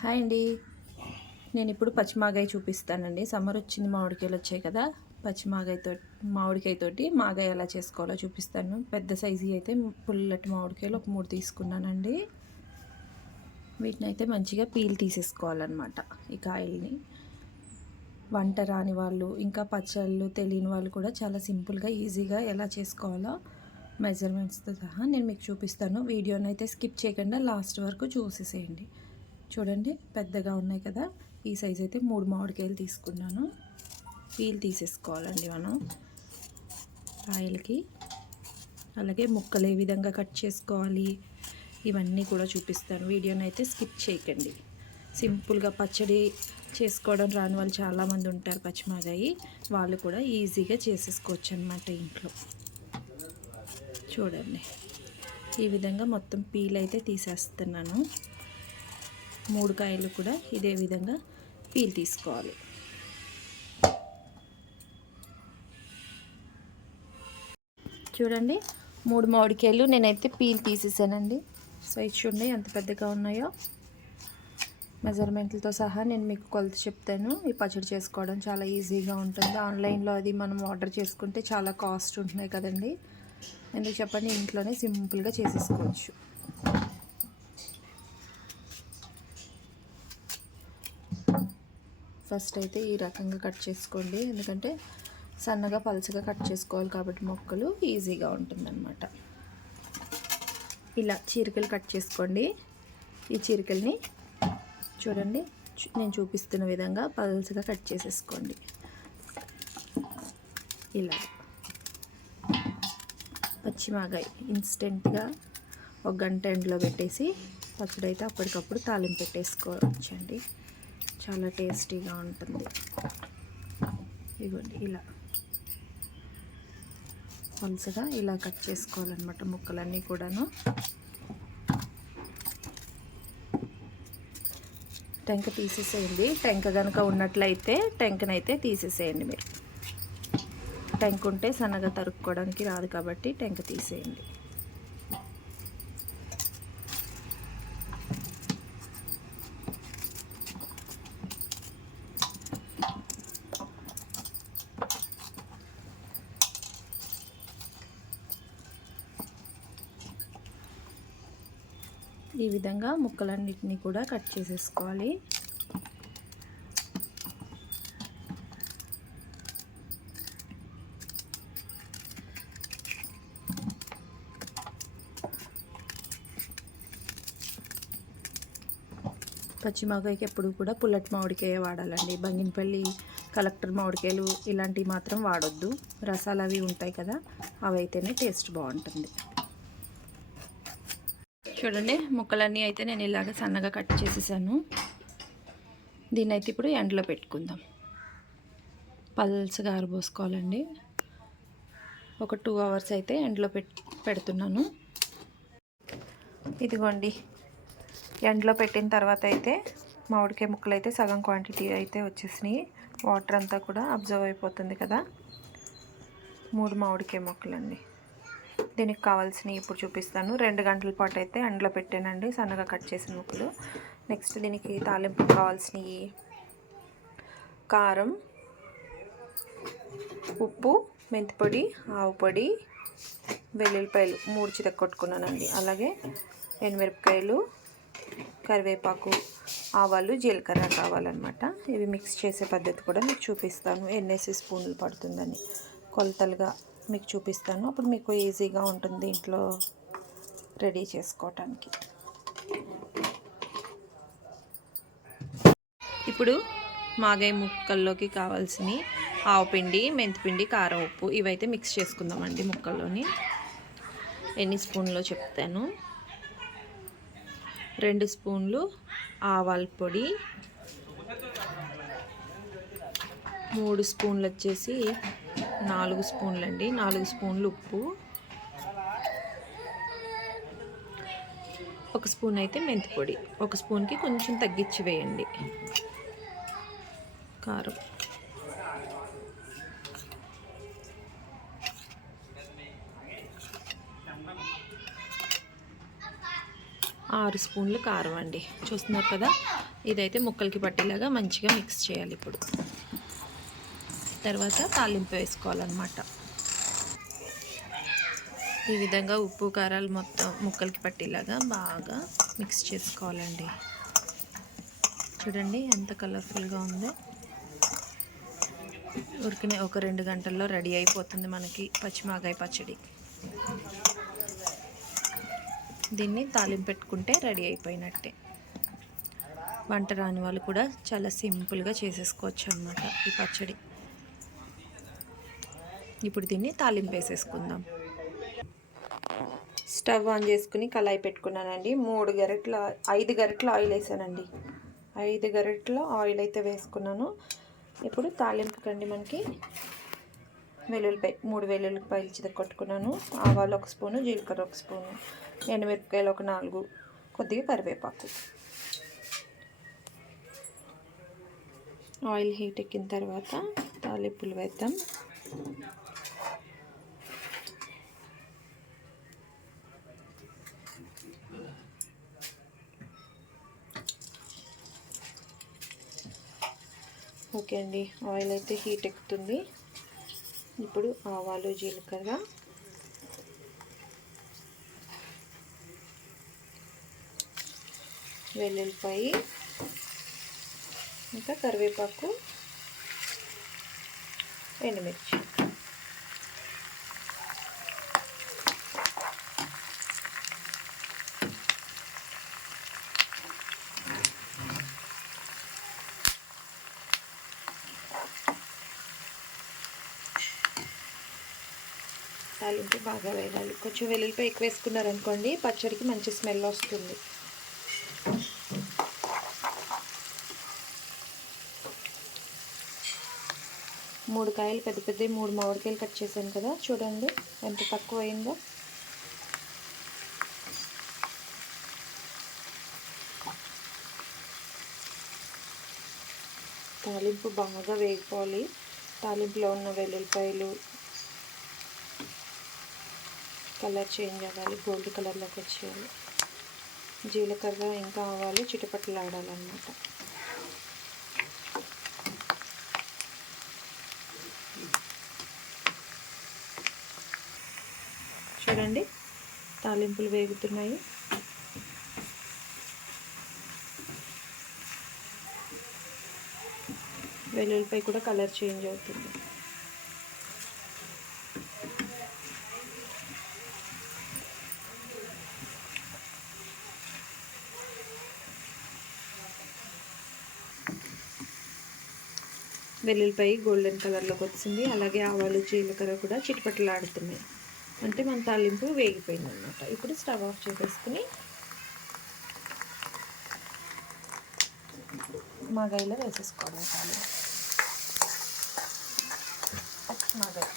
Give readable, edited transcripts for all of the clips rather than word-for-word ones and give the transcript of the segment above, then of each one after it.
Hi అండి. నేను ఇప్పుడు పచ్చిమాగాయ చూపిస్తానండి. సమ్మర్ వచ్చింది, మామిడికాయలు వచ్చాయి కదా. మామిడికాయతోటి మాగాయ ఎలా చేసుకోవాలో చూపిస్తాను. పెద్ద సైజు అయితే పుల్లటి మామిడికాయలు ఒక 3 తీసుకున్నానండి. వీటిని అయితే మంచిగా పీల్ తీసేసుకోవాలన్నమాట. ఈ కాయల్ని వంట రాని వాళ్ళు, ఇంకా పచ్చళ్ళు తెలియని వాళ్ళు కూడా చాలా సింపుల్గా ఈజీగా ఎలా చేసుకోవాలో మెజర్మెంట్స్తో సహా నేను మీకు చూపిస్తాను. వీడియోని అయితే స్కిప్ చేయకుండా లాస్ట్ వరకు చూసేసేయండి. చూడండి, పెద్దగా ఉన్నాయి కదా. ఈ సైజ్ అయితే 3 మామిడికాయలు తీసుకున్నాను. పీల్ తీసేసుకోవాలండి మనం కాయలకి. అలాగే ముక్కలు ఏ విధంగా కట్ చేసుకోవాలి ఇవన్నీ కూడా చూపిస్తాను. వీడియోని అయితే స్కిప్ చేయకండి. సింపుల్గా పచ్చడి చేసుకోవడం రాని వాళ్ళు చాలామంది ఉంటారు. పచ్చిమిరపకాయ వాళ్ళు కూడా ఈజీగా చేసేసుకోవచ్చు అన్నమాట ఇంట్లో. చూడండి, ఈ విధంగా మొత్తం పీల్ అయితే తీసేస్తున్నాను. 3 కాయలు కూడా ఇదే విధంగా పీల్ తీసుకోవాలి. చూడండి, 3 మామిడికాయలు నేనైతే పీల్ తీసేసానండి. సైజ్ చూడండి ఎంత పెద్దగా ఉన్నాయో. మెజర్మెంట్లతో సహా నేను మీకు కొలత చెప్తాను. ఈ పచ్చడి చేసుకోవడం చాలా ఈజీగా ఉంటుంది. ఆన్లైన్లో అది మనం ఆర్డర్ చేసుకుంటే చాలా కాస్ట్ ఉంటున్నాయి కదండి. ఎందుకు చెప్పండి, ఇంట్లోనే సింపుల్గా చేసేసుకోవచ్చు. ఫస్ట్ అయితే ఈ రకంగా కట్ చేసుకోండి, ఎందుకంటే సన్నగా పలుచగా కట్ చేసుకోవాలి కాబట్టి మొక్కలు ఈజీగా ఉంటుందన్నమాట. ఇలా చీరికలు కట్ చేసుకోండి. ఈ చీరికల్ని చూడండి, నేను చూపిస్తున్న విధంగా పలుచగా కట్ చేసేసుకోండి. ఇలా పచ్చిమాగాయ ఇన్స్టెంట్గా 1 గంట ఎండలో పెట్టేసి పచ్చడి అయితే అప్పటికప్పుడు తాలింపు పెట్టేసుకోవచ్చండి. చాలా టేస్టీగా ఉంటుంది. ఇదిగోండి, ఇలా పలుచగా ఇలా కట్ చేసుకోవాలన్నమాట ముక్కలన్నీ కూడాను. టెంక తీసేసేయండి. టెంక కనుక ఉన్నట్లయితే టెంకనైతే తీసేసేయండి మీరు. టెంక ఉంటే సన్నగా తరుక్కోవడానికి రాదు కాబట్టి టెంక తీసేయండి. ఈ విధంగా ముక్కలన్నిటినీ కూడా కట్ చేసేసుకోవాలి. పచ్చిమాగాయకి ఎప్పుడు కూడా పుల్లటి మామిడికాయ వాడాలండి. బంగినపల్లి, కలెక్టర్ మామిడికాయలు ఇలాంటివి మాత్రం వాడొద్దు. రసాలు అవి ఉంటాయి కదా, అవి అయితేనే టేస్ట్ బాగుంటుంది. చూడండి, ముక్కలన్నీ అయితే నేను ఇలాగ సన్నగా కట్ చేసేసాను. దీన్ని అయితే ఇప్పుడు ఎండలో పెట్టుకుందాం. పల్చగా ఆరబోసుకోవాలండి. ఒక 2 అవర్స్ అయితే ఎండలో పెడుతున్నాను. ఇదిగోండి, ఎండలో పెట్టిన తర్వాత అయితే మామిడికాయ ముక్కలు అయితే సగం క్వాంటిటీ అయితే వచ్చేసినాయి. వాటర్ అంతా కూడా అబ్జర్వ్ అయిపోతుంది కదా. 3 మామిడికాయ ముక్కలండి. దీనికి కావాల్సినవి ఇప్పుడు చూపిస్తాను. 2 గంటల పాటు అయితే ఎండలో పెట్టానండి సన్నగా కట్ చేసిన ముక్కలు. నెక్స్ట్ దీనికి తాలింపు కావాల్సినవి కారం, ఉప్పు, మెంతిపొడి, ఆవు పొడి, వెల్లుల్లిపాయలు 3 చితక్కొట్టుకున్నానండి. అలాగే ఎండుమిరపకాయలు, కరివేపాకు, ఆవాలు, జీలకర్ర కావాలన్నమాట. ఇవి మిక్స్ చేసే పద్ధతి కూడా మీకు చూపిస్తాను. ఎన్నేసి స్పూన్లు పడుతుందని కొలతలుగా మీకు చూపిస్తాను. అప్పుడు మీకు ఈజీగా ఉంటుంది ఇంట్లో రెడీ చేసుకోవటానికి. ఇప్పుడు మాగాయ ముక్కల్లోకి కావాల్సిన ఆవుపిండి, మెంతిపిండి, కారం, ఉప్పు ఇవైతే మిక్స్ చేసుకుందామండి. ముక్కల్లోని ఎన్ని స్పూన్లో చెప్తాను. 2 స్పూన్లు ఆవాల పొడి, 3 స్పూన్లు వచ్చేసి 4 స్పూన్లు అండి. 4 స్పూన్లు ఉప్పు, 1 స్పూన్ అయితే మెంతిపొడి. 1 స్పూన్కి కొంచెం తగ్గించి వేయండి. కారం, 6 స్పూన్లు కారం అండి. చూస్తున్నారు కదా, ఇదైతే ముక్కలకి పట్టేలాగా మంచిగా మిక్స్ చేయాలి. ఇప్పుడు తర్వాత తాలింపు వేసుకోవాలన్నమాట. ఈ విధంగా ఉప్పు కారాలు మొత్తం ముక్కలకి పట్టేలాగా బాగా మిక్స్ చేసుకోవాలండి. చూడండి ఎంత కలర్ఫుల్గా ఉందో. ఉరికినే ఒక 2 గంటల్లో రెడీ అయిపోతుంది మనకి పచ్చిమాగాయ పచ్చడి. దీన్ని తాలింపు పెట్టుకుంటే రెడీ అయిపోయినట్టే. వంట రాని వాళ్ళు కూడా చాలా సింపుల్గా చేసేసుకోవచ్చు అన్నమాట ఈ పచ్చడి. ఇప్పుడు దీన్ని తాలింపు వేసేసుకుందాం. స్టవ్ ఆన్ చేసుకుని కళాయి పెట్టుకున్నానండి. 5 గరిటెల ఆయిల్ వేసానండి. 5 గరిటెల ఆయిల్ అయితే వేసుకున్నాను. ఇప్పుడు తాలింపుకండి మనకి 3 వెల్లుల్లిపాయలు చితక్కొట్టుకున్నాను. ఆవాలు 1 స్పూను, జీలకర్ర 1 స్పూను, ఎండుమిరపకాయలు ఒక 4, కొద్దిగా కరివేపాకు. ఆయిల్ హీట్ ఎక్కిన తర్వాత తాలింపులు వేద్దాం. ఓకే అండి, ఆయిల్ అయితే హీట్ ఎక్కుతుంది. ఇప్పుడు ఆవాలు, జీలకర్ర, వెల్లుల్లిపాయ, ఇంకా కరివేపాకు, ఎండుమిర్చి. తాలింపు బాగా వేయాలి. కొంచెం వెల్లుల్లిపాయ ఎక్కువ వేసుకున్నారనుకోండి పచ్చడికి మంచి స్మెల్ వస్తుంది. మూడు కాయలు పెద్ద 3 మామిడికాయలు కట్ చేశాను కదా, చూడండి ఎంత తక్కువ అయిందో. తాలింపు బాగా వేగిపోవాలి. తాలింపులో ఉన్న వెల్లుల్లిపాయలు కలర్ చేంజ్ అవ్వాలి, గోల్డ్ కలర్లోకి వచ్చేయాలి. జీలకర్ర ఇంకా ఆవాలు చిటపట్లు ఆడాలన్నమాట. చూడండి తాలింపులు వేగుతున్నాయి. వెల్లుల్లిపాయ కూడా కలర్ చేంజ్ అవుతుంది. వెల్లుల్లిపాయ గోల్డెన్ కలర్లోకి వచ్చింది. అలాగే ఆవాలు, జీలకర్ర కూడా చిటపట్లు ఆడుతున్నాయి. అంటే మన తాలింపు వేగిపోయింది అన్నమాట. ఇప్పుడు స్టవ్ ఆఫ్ చేసేసుకుని మాగాయలో వేసేసుకోవడం. మాగాయ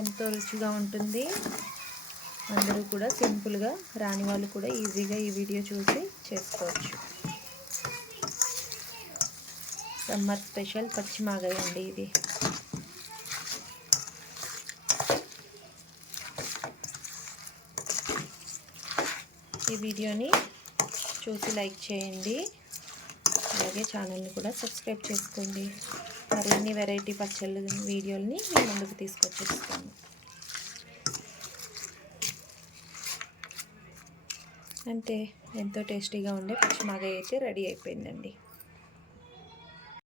ఎంతో రుచిగా ఉంటుంది. అందరూ కూడా సింపుల్గా, రాని వాళ్ళు కూడా ఈజీగా ఈ వీడియో చూసి చేసుకోవచ్చు. సమ్మర్ స్పెషల్ పచ్చిమాగాయ అండి ఇది. ఈ వీడియోని చూసి లైక్ చేయండి. అలాగే ఛానల్ని కూడా సబ్స్క్రైబ్ చేసుకోండి. మరిన్ని వెరైటీ పచ్చళ్ళ వీడియోలని మీ ముందుకు తీసుకొచ్చేస్తాను. అంతే, ఎంతో టేస్టీగా ఉండే పచ్చిమాగాయ అయితే రెడీ అయిపోయిందండి.